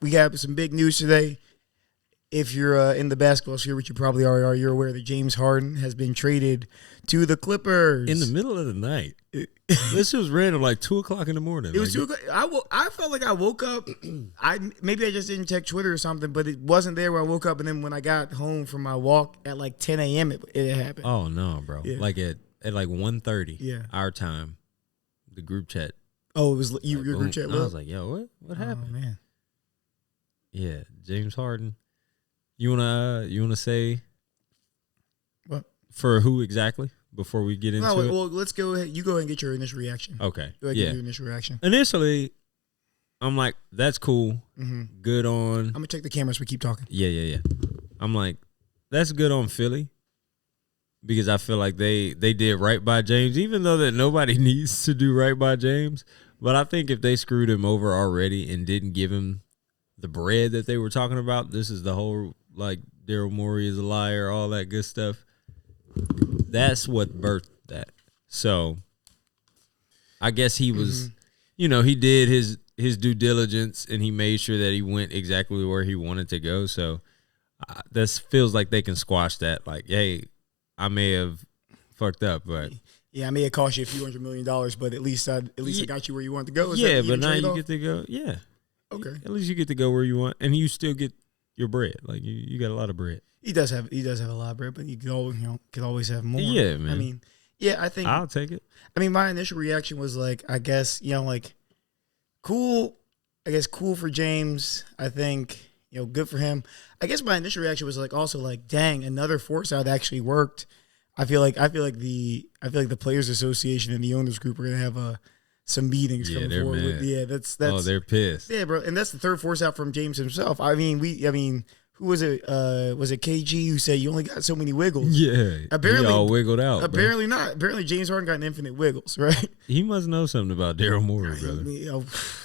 we have some big news today. If you're in the basketball sphere, which you probably are, you're aware that James Harden has been traded to the Clippers in the middle of the night. This was random, like 2:00 in the morning. It was 2:00. I felt like I woke up. Maybe I just didn't check Twitter or something, but it wasn't there when I woke up. And then when I got home from my walk at like 10 a.m., it happened. Oh no, bro! Yeah. Like at like 1:30, yeah, our time, the group chat. Oh, it was your group chat. I was like, yo, what happened? Man. Yeah, James Harden. You wanna say what for who exactly before we get into it? Well, let's go ahead. You go ahead and get your initial reaction. Okay. Go ahead and get your initial reaction. Initially, I'm like, that's cool. Mm-hmm. Good on. I'm gonna check the cameras. We keep talking. Yeah. I'm like, that's good on Philly because I feel like they did right by James, even though that nobody needs to do right by James. But I think if they screwed him over already and didn't give him the bread that they were talking about, this is the whole, like, Daryl Morey is a liar, all that good stuff. That's what birthed that. So I guess he was, he did his due diligence and he made sure that he went exactly where he wanted to go. So this feels like they can squash that. Like, hey, I may have fucked up, but yeah, I may have cost you a few $100 million, but at least I got you where you wanted to go. Yeah, but now you get to go. Yeah. Okay. At least you get to go where you want, and you still get your bread. Like you got a lot of bread. He does have a lot of bread, but you could always have more. Yeah, man. I mean, yeah, I think I'll take it. I mean, my initial reaction was like, I guess, like, cool. I guess cool for James. I think, good for him. I guess my initial reaction was like, also like, dang, another force out actually worked. I feel like the Players Association and the owners group are gonna have some meetings coming forward. That's they're pissed. Yeah, bro, and that's the third force out from James himself. I mean, who was it? Was it KG who said you only got so many wiggles? Yeah, apparently he all wiggled out. Apparently not. Apparently James Harden got an infinite wiggles, right? He must know something about Daryl Morey, brother.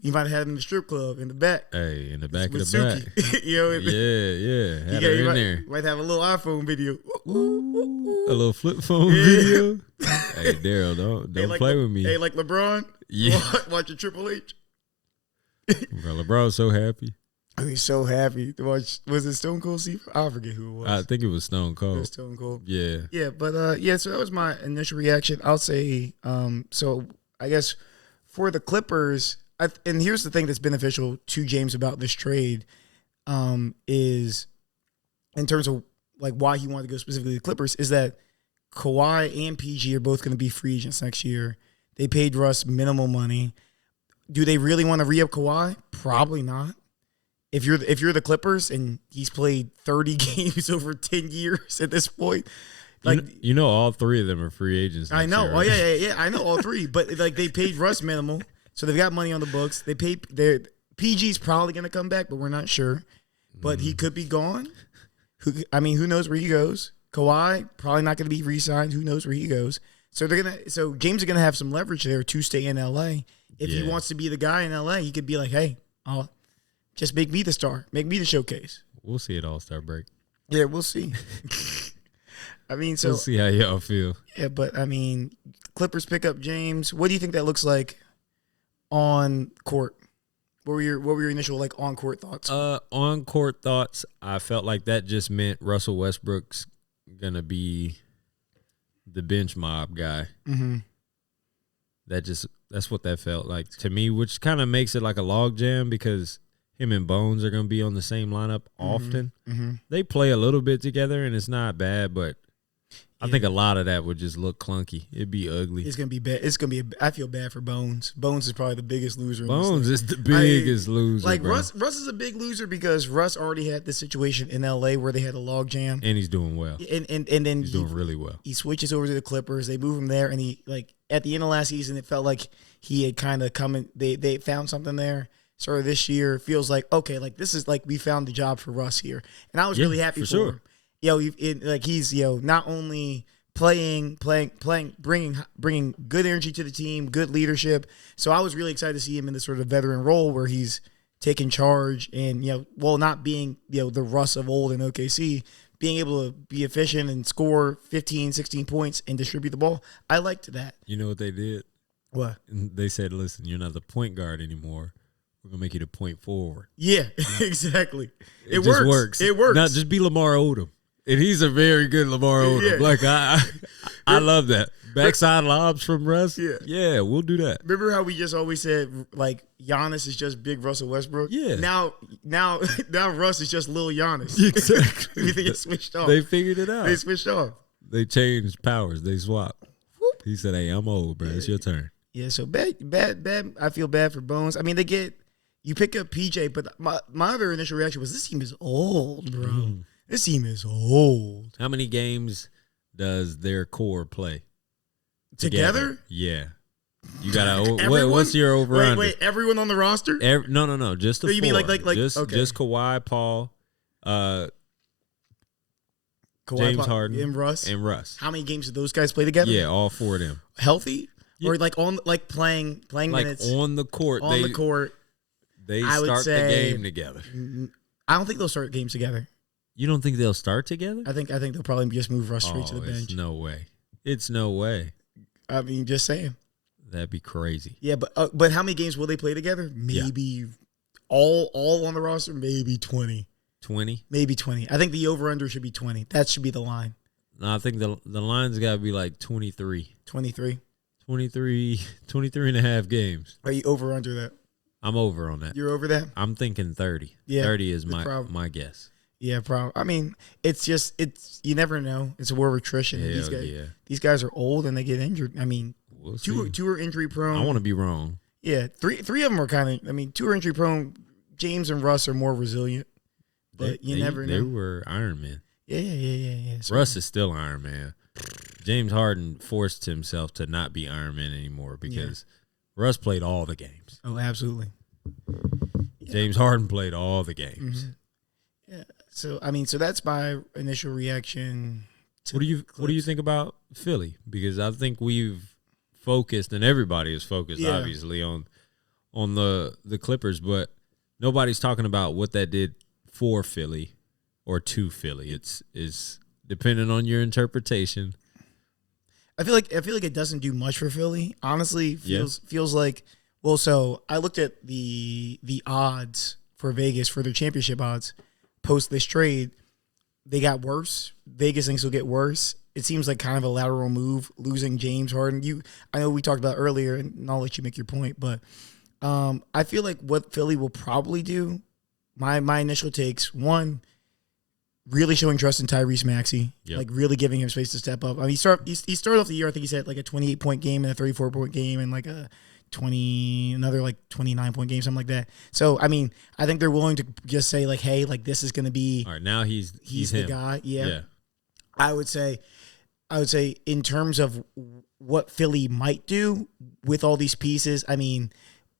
He might have had him in the strip club in the back. Hey, in the back of the Suki. back. Yeah. Had her in there. Might have a little iPhone video. A little flip phone video. Hey, Daryl, don't play with me. Hey, like LeBron. Yeah. Watching Triple H. Bro, LeBron's so happy. I mean, so happy to watch. Was it Stone Cold Steve? I forget who it was. I think it was Stone Cold. It was Stone Cold. Yeah. Yeah, but so that was my initial reaction. I'll say, so I guess for the Clippers, and here's the thing that's beneficial to James about this trade, is in terms of like why he wanted to go specifically to the Clippers, is that Kawhi and PG are both going to be free agents next year. They paid Russ minimal money. Do they really want to re-up Kawhi? Probably not. If you're the Clippers and he's played 30 games over 10 years at this point, like all three of them are free agents. I know. Year, right? Oh yeah. I know all three, but like they paid Russ minimal, so they've got money on the books. They paid their PG's probably going to come back, but we're not sure. But he could be gone. Who knows where he goes? Kawhi probably not going to be re-signed. Who knows where he goes? So James is going to have some leverage there to stay in LA. If he wants to be the guy in LA, he could be like, hey, I'll just make me the star. Make me the showcase. We'll see at All-Star break. Yeah, we'll see. We'll see how y'all feel. Yeah, but Clippers pick up James. What do you think that looks like on court? What were your initial like on court thoughts? On court thoughts, I felt like that just meant Russell Westbrook's gonna be the bench mob guy. Mm-hmm. That's what that felt like to me, which kind of makes it like a log jam because him and Bones are going to be on the same lineup often. Mm-hmm. They play a little bit together, and it's not bad, but I think a lot of that would just look clunky. It'd be ugly. It's going to be bad. I feel bad for Bones. Bones is probably the biggest loser. Bones is the biggest loser, like, bro. Russ is a big loser because Russ already had this situation in L.A. where they had a log jam. And he's doing well. And then he's doing really well. He switches over to the Clippers. They move him there, and he, like, at the end of last season, it felt like he had kind of come in. They found something there. Sort of this year feels like, okay, like this is like we found the job for Russ here. And I was really happy for him. He's not only playing, bringing good energy to the team, good leadership. So I was really excited to see him in this sort of veteran role where he's taking charge and, not being, the Russ of old in OKC, being able to be efficient and score 15, 16 points and distribute the ball. I liked that. You know what they did? What? They said, listen, you're not the point guard anymore. we're gonna make you the point forward. Yeah, exactly. It just works. It works. Not just be Lamar Odom, and he's a very good Lamar Odom. Yeah. Like I love that backside lobs from Russ. Yeah, we'll do that. Remember how we just always said like Giannis is just big Russell Westbrook? Yeah. Now Russ is just Lil Giannis. Exactly. Everything is switched off. They figured it out. They switched off. They changed powers. They swapped. Whoop. He said, "Hey, I'm old, bro. It's your turn." Yeah. So bad. I feel bad for Bones. I mean, you pick up PJ, but my other initial reaction was this team is old, bro. This team is old. How many games does their core play together? Yeah. You gotta. What's your over under? Wait, everyone on the roster? No. Just the four. You mean like just Kawhi, Paul, James Harden, and Russ. How many games did those guys play together? Yeah, all four of them. Healthy? Yeah. Or like playing like minutes on the court. On the court. They start the game together. I don't think they'll start games together. You don't think they'll start together? I think they'll probably just move Russ straight to the bench. It's no way. I mean, just saying. That'd be crazy. Yeah, but how many games will they play together? Maybe all on the roster. Maybe 20. 20? Maybe 20. I think the over-under should be 20. That should be the line. No, I think the line's got to be like 23. 23? 23 and a half games. Are you over or under that? I'm over on that. You're over that? I'm thinking 30. Yeah, 30 is my guess. Yeah, probably. I mean, it's you never know. It's a war of attrition. These guys are old and they get injured. I mean, we'll two are injury prone. I want to be wrong. Yeah, three of them are kind of. I mean, two are injury prone. James and Russ are more resilient, but you never know. They were Iron Man. Yeah. Russ is still Iron Man. James Harden forced himself to not be Iron Man anymore because Russ played all the games. Oh, absolutely. James Harden played all the games. Mm-hmm. Yeah. So I mean, that's my initial reaction. What do you think about Philly? Because I think we've focused, and everybody is focused, obviously, on the Clippers, but nobody's talking about what that did for Philly or to Philly. It's depending on your interpretation. I feel like it doesn't do much for Philly. Honestly, feels like. Well, so I looked at the odds for Vegas for their championship odds post this trade. They got worse. Vegas thinks will get worse. It seems like kind of a lateral move, losing James Harden. I know we talked about earlier, and I'll let you make your point, but I feel like what Philly will probably do, my initial takes, one, really showing trust in Tyrese Maxey, like really giving him space to step up. I mean, he started off the year, I think he said like a 28-point game and a 34-point game and like another like 29-point game, something like that. So, I mean, I think they're willing to just say like, hey, like this is going to be. All right, now he's the guy. Yeah. I would say in terms of what Philly might do with all these pieces, I mean,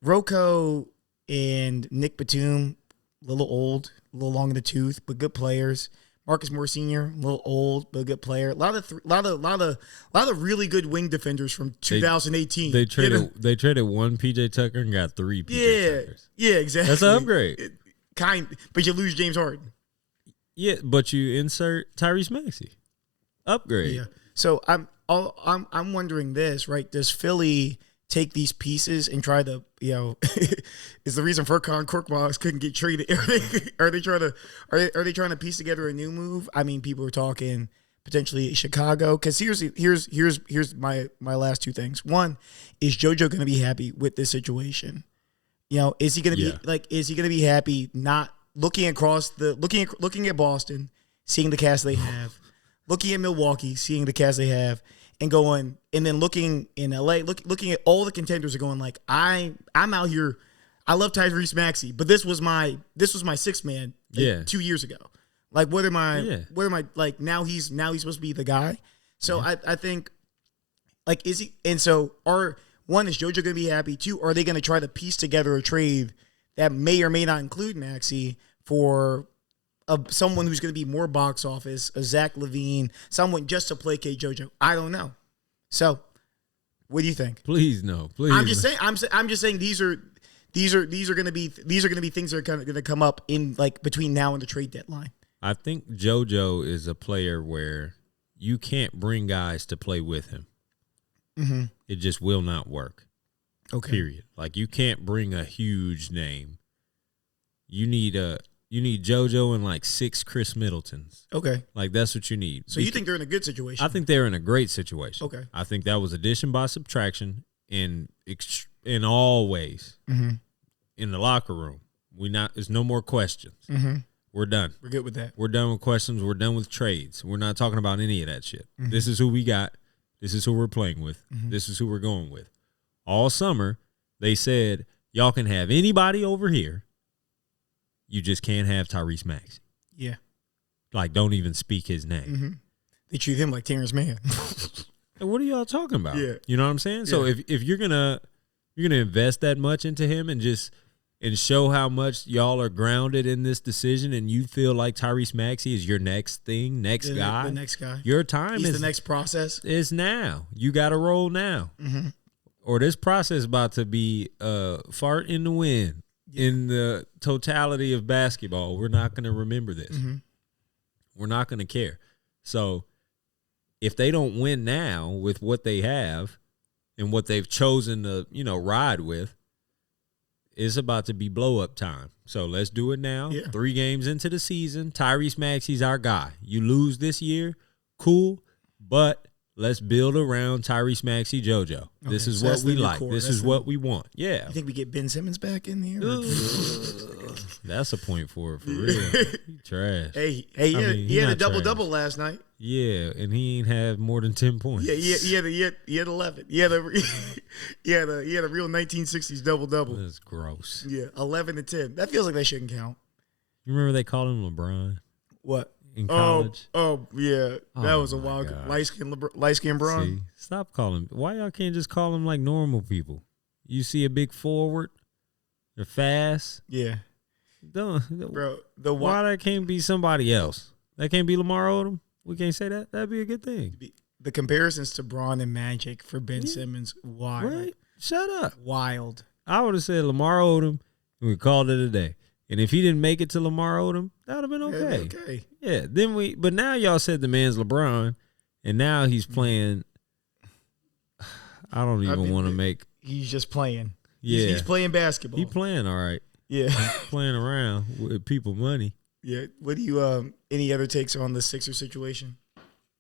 Rocco and Nick Batum, a little old, a little long in the tooth, but good players. Marcus Morris Sr., a little old, but a good player. A lot of really good wing defenders from 2018. They traded one PJ Tucker and got three PJ Tuckers. Yeah, exactly. That's an upgrade. But you lose James Harden. Yeah, but you insert Tyrese Maxey. Upgrade. Yeah. So I'm wondering this, right? Does Philly take these pieces and try to, is the reason Furkan Korkmaz couldn't get traded? Are they trying to piece together a new move? I mean, people are talking potentially Chicago. Because here's my last two things. One, is JoJo going to be happy with this situation? Is he going to be happy not looking across looking at Boston, seeing the cast they have, looking at Milwaukee, seeing the cast they have, and going, and then looking in LA, looking at all the contenders are going like, I'm out here. I love Tyrese Maxey, but this was my sixth man 2 years ago. Like, what am I like now he's supposed to be the guy. So I think like, is he, and so one, is JoJo going to be happy? Two, are they going to try to piece together a trade that may or may not include Maxey for someone who's going to be more box office, a Zach LaVine, someone just to placate JoJo? I don't know. So, what do you think? Please no. Please. I'm just saying these are going to be things that are going to come up in like between now and the trade deadline. I think JoJo is a player where you can't bring guys to play with him. Mm-hmm. It just will not work. Okay. Period. Like, you can't bring a huge name. You need JoJo and like 6 Chris Middletons. Okay. Like, that's what you need. So you think they're in a good situation? I think they're in a great situation. Okay. I think that was addition by subtraction in all ways. Mm-hmm. In the locker room, there's no more questions. Mm-hmm. We're done. We're good with that. We're done with questions. We're done with trades. We're not talking about any of that shit. Mm-hmm. This is who we got. This is who we're playing with. Mm-hmm. This is who we're going with. All summer, they said, y'all can have anybody over here. You just can't have Tyrese Maxey. Yeah. Like, don't even speak his name. Mm-hmm. They treat him like Terrence Mann. What are y'all talking about? Yeah. You know what I'm saying? Yeah. So if you're gonna invest that much into him and show how much y'all are grounded in this decision, and you feel like Tyrese Maxey is your next thing, guy, the next guy, your time He's the next process. Is now. You got to roll now, mm-hmm. or this process about to be fart in the wind. In the totality of basketball, we're not going to remember this. Mm-hmm. We're not going to care. So if they don't win now with what they have and what they've chosen to, ride with, it's about to be blow up time. So let's do it now. Yeah. 3 games into the season, Tyrese Maxey's our guy. You lose this year, cool, but let's build around Tyrese Maxey, JoJo. Okay, this is what we like. This is what we want. Yeah. You think we get Ben Simmons back in there? That's a point for real. He trash. Hey, he had a double last night. Yeah, and he ain't have more than 10 points. Yeah, he had 11. He had a real 1960s double. That's gross. Yeah, 11 and 10. That feels like they shouldn't count. You remember they called him LeBron? What? In college. Oh yeah, that was a wild light skin Bron. See, stop calling. Why y'all can't just call them like normal people? You see a big forward, they're fast. Yeah, bro. Why that can't be somebody else? That can't be Lamar Odom. We can't say that. That'd be a good thing. The comparisons to Bron and Magic for Ben Simmons, wild. Right? Shut up. Wild. I would have said Lamar Odom, and we called it a day. And if he didn't make it to Lamar Odom, that would have been okay. Okay. Yeah. But now y'all said the man's LeBron, and now he's playing. I don't even want to make. He's just playing. Yeah. He's playing basketball. He's playing all right. Yeah. He's playing around with people money. Yeah. What do you? Any other takes on the Sixers situation?